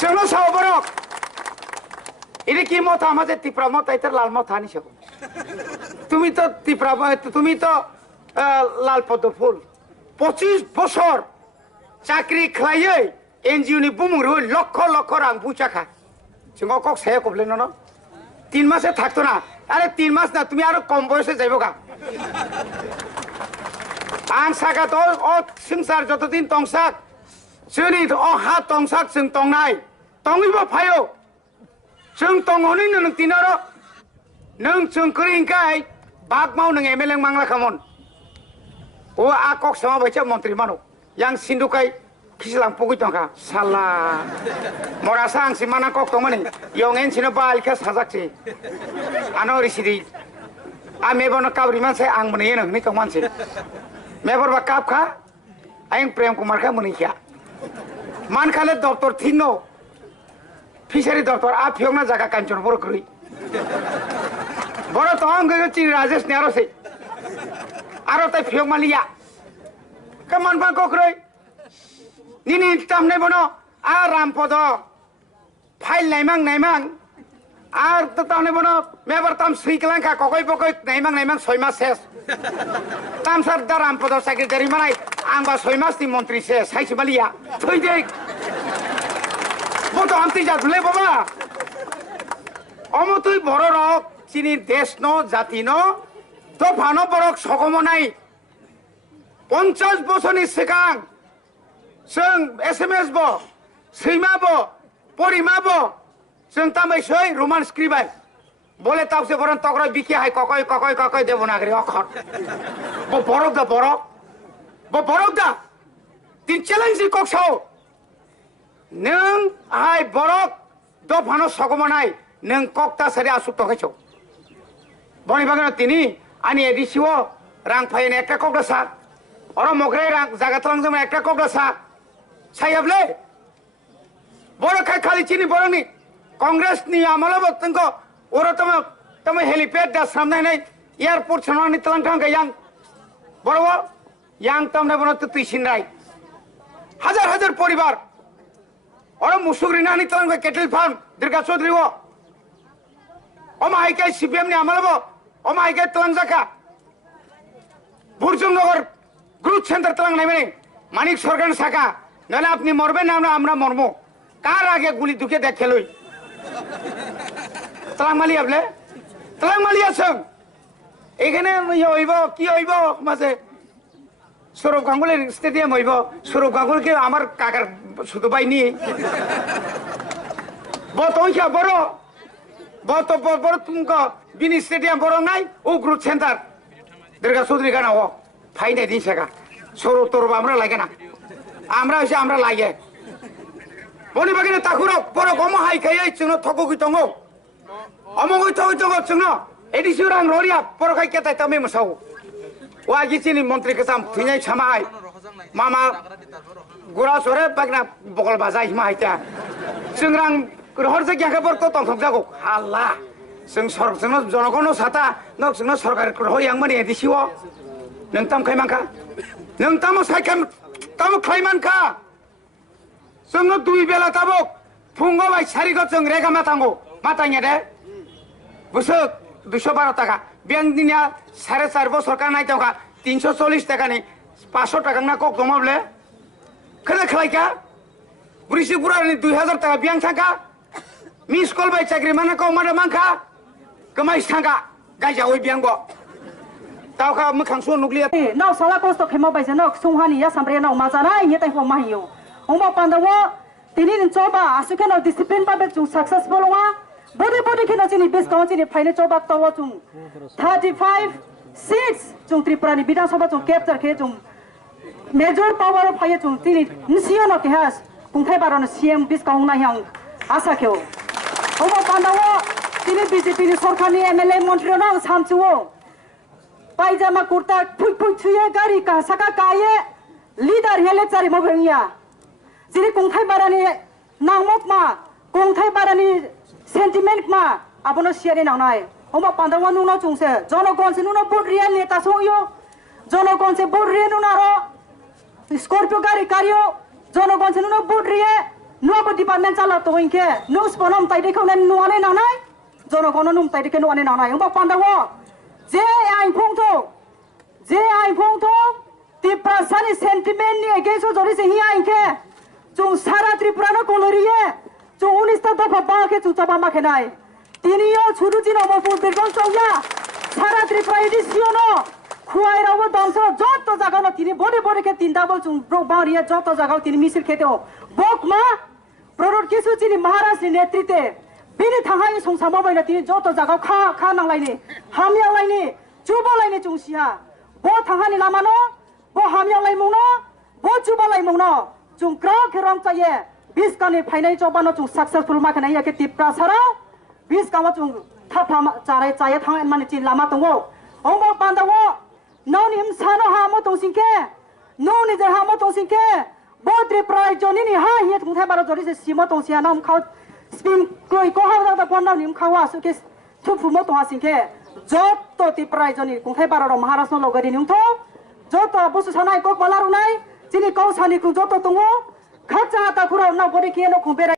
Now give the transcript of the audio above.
जोंनो साव बरक ini কি মত আমাদের ত্রিপুরা মত আইতার লাল মত আনিস তুমি তো ত্রিপুরা তুমি তো লাল পদ্ম ফুল 25 বছর চাকরি খাইয়ে এনজিও নি বুমুং রই লক্ষ লক্ষ রাং বুচাখা जों কক সায়া কবলেন ন 3 মাসে থাকতো না আরে 3 মাস না তুমি আরো কম বয়সে যাইবো গা आं सागा तो ओ संसार जतदिन तंसाक जोंनि ओ हा तंसाक जों तंनाय तंनिबो फायो जों तंगनि नों तिनारो नों जोंखरि इंकाय बाग माव नों एमएलए मांगला खामन ओ आ कक समा बायचा मन्त्रि मानो yang sindukai खिसलां पगै तंका साला मरासा आं सिमाना कक तंमानि यंगेन सिनो बालका साजाकसि आनो रिसिदि आ मेबनो काबरि मानसे आं मने नोंनि तंमानसि मेबर बा काप खा आयं प्रेम कुमार का मुनिया मान खाले डॉक्टर थिनो फिशरी डॉक्टर आ फियोंना जागा कांचन बर करी बड़ तो आं गयो चिन राजेश नेरो से आरो तै फियों मालिया कमान बा कोकरै निनि तामने बनो आ रामपद फाइल नाइमां आर तो तामने बनो मेबर ताम श्रीकलां का ककय बकय नाइमां 6 मास शेष तामसार दा रामपद सेक्रेटारि मानाय आंबा 6 मासनि मन्त्रि से साइस मालिया थैदे बतो आमति जादुले बाबा अमतुई बर रक चिनि देश न जाति न तो फानो बरक सकमनाय 50 बोसोरनि सिगां जों एसएमएस बो सैमा बो परिमा बो जों तामैसै रोमान स्क्रिबाय बोले तब से बरन तगरा बिके हाय ककय ककय ककय देवनागरी अखर बो बरक दा तीन चैलेंज कक्सौ नों हाय बरक द फानो सगमनाय नों कक्ता सारि आसु तकायछौ बनि बागान तिनि आनि एडिसिओ रां फायन एकटा कक्ता सा अर मगरे रां जागातलां जों एकटा कक्ता सा सायाबले बरखाय खालि चिनि बरनि कांग्रेस नि आमलाबो तंको ओरो तम हेलीपैड दा सामने नै एयरपोर्ट सनानि तलां थांगा yang बरोबर yang तमने बनो तुइसिन राय हजार परिवार और मुसुगरी नानि तलां केटल फार्म दुर्गा चौधरी वो अमाइके सीपीएम नि आमलाबो अमाइके तलां जाका बुरजंगनगर ग्रुप सेंटर तलां नाइमे मानिक सरकार साका नले अपनी मरबे ना আমরা মরমু কার আগে গুলি ঢুকে দেখেলই तलां मालिया सं এখানে হইব কি হইব মাঝে সৌরভ গাঙ্গুলি স্টেডিয়াম হইব সৌরভ গাঙ্গুলিকে আমার কাকার শুধু বাইনি বতংখ্যা বড় তুমকা বিনি স্টেডিয়াম বড় নাই ও গ্রুপ সেন্টার দুর্গা চৌধুরী গানা ও ফাইনাই দিন শেখা সৌরভ তরব আমরা লাগে না আমরা লাগে বনি বাগিনে তাকুর বড় গম হাই খাই চুনো থকুকি দङ অমগই থকুই দङ চুনো एडिसिओ रां रोरिया परखाय केताय तमे मसाव वागिचिनि मन्त्रि कसाम थैनाय छामाय मामा गुरा सरे बागना बगल बाजा हिमा हाइता जों रां हरजे ग्याखा बरको तंथक जागौ हाल्ला जों सरजोंनो जनगण साता नक जोंनो सरकार हो yang माने एडिसिओ नों ताम खायमानखा नों ताम साइखाम ताम खायमानखा जोंनो दुइ बेला ताबक फुंगो बाय सारिगो जों रेगा मातांगौ मातांगे दे बुसुक 212 টাকা ব্যাংক দিনা 4.5 বছর কা নাই টাকা 340 টাকা নি 500 টাকা না কক জমাবলে খনে খাইকা বুড়িসি বুড়ানি 2000 টাকা ব্যাংক থাকা মিস কল বাই চাকরি মানে কও মানে মানখা কমাই থাকা গাইজা ওই ব্যাংক তাওকা মখাংসু নুক্লিয়া নাও সালা কষ্ট খেমা বাইছে নাও সংহানি ইয়া সামরে নাও মাজানাই ইয়া তাই মাহিও ওমা পান্দাও তিনি চবা আসুকেন ডিসিপ্লিন পাবে জু সাকসেসফুল ওয়া body kena sini base kawan sini final coba tawa cung 35 seats cung Tripura ni bidang sabah cung capture ke cung major power of high cung sini nsiyo no ke has kung thai baron CM bis kaung na yang asa keo omo pandawo sini BJP ni sarkar ni MLA মন্ত্রী না samchuo paijama kurta phui chuye gari ka saka kaye leader hele chari mo bhengya sini kung thai barani nangmok ma kung thai barani sentiment मा आपनो share नाउनाय ओमा पांदरवा नुनो चुंगसे जनगण से नुनो boat रिया नेता सोयो जनगण से बोट रिया नुनारो स्कॉर्पियो गाड़ी कारियो जनगण से नुनो बोट रिया นัวปฏิบัติแม่นจัลตัวเองแค่นุ่งสปอนอมไตได้เขาเน้นนัวในหนังไหนจนคนนุ่มไตได้แค่นัวในหนังไหนผมบอกปันดาวเจ้ไอ้พงทุกเจ้ไอ้พงทุกที่ประสานเซนติเมนต์นี่เกี่ยวกับจอริเสียไอ้แค่จงสาราทริปราโนโคลอรีเอจงอุนิสตาพับบ้าแค่จุดจับมาแค่ไหนทีนี้ยอชุดจีนอมาฟูดเบิร์กอนจงยาสาราทริปราอิดิซิโอโนคุยเราว่าดอมโซ่จอดตัวจากนั้นทีนี้บอดี้แค่ตินดาบจงโรบารีจอดตัวจากนั้นทีนี้มิสซิลแค่เดียวบอกมาโปรดคิดสุจีนี่มหาราชนี่เนตริเตบินทางให้สงสารมาไปนะทีนี้จอดตัวจากนั้นข้านังไรนี่หามยังไรนี่จูบอะไรนี่จงเสียบ่ทางให้ลามาโนบ่หามยังไรมุงโนบ่จูบอะไรมุงโนจงกรอกให้รำใจบิสกันในภายในจอบานจง successful มาขนาดนี้แค่ติดปราศรังบิสกันว่าจงถ้าทำจ่ายใจทางมันจีนลามาตรงว่าองค์ปันดาวน้องนิมสานหามตรงสิงแค่น้องนี่จะหามตรงสิงแค่บอดรีปรายจนี่นี่หาเหี้ยตรงแทบารจริสิมตรงเสียน้องเขาสปินกลอยก็หาได้ปนน้องนิมเขาว่าสุกิสทุกผู้มตรงหาสิงแค่จอดตัวติปรายจนี่กรุงเทพบารมหาราชนโลกดินิมท้องจอดตัวบุษชนายก็บาลารุนายจีนี่กองชานิกรุงจอดตัวตรงว่าข้าจะตะคุเราหน้าบริเกียนกรุงเปร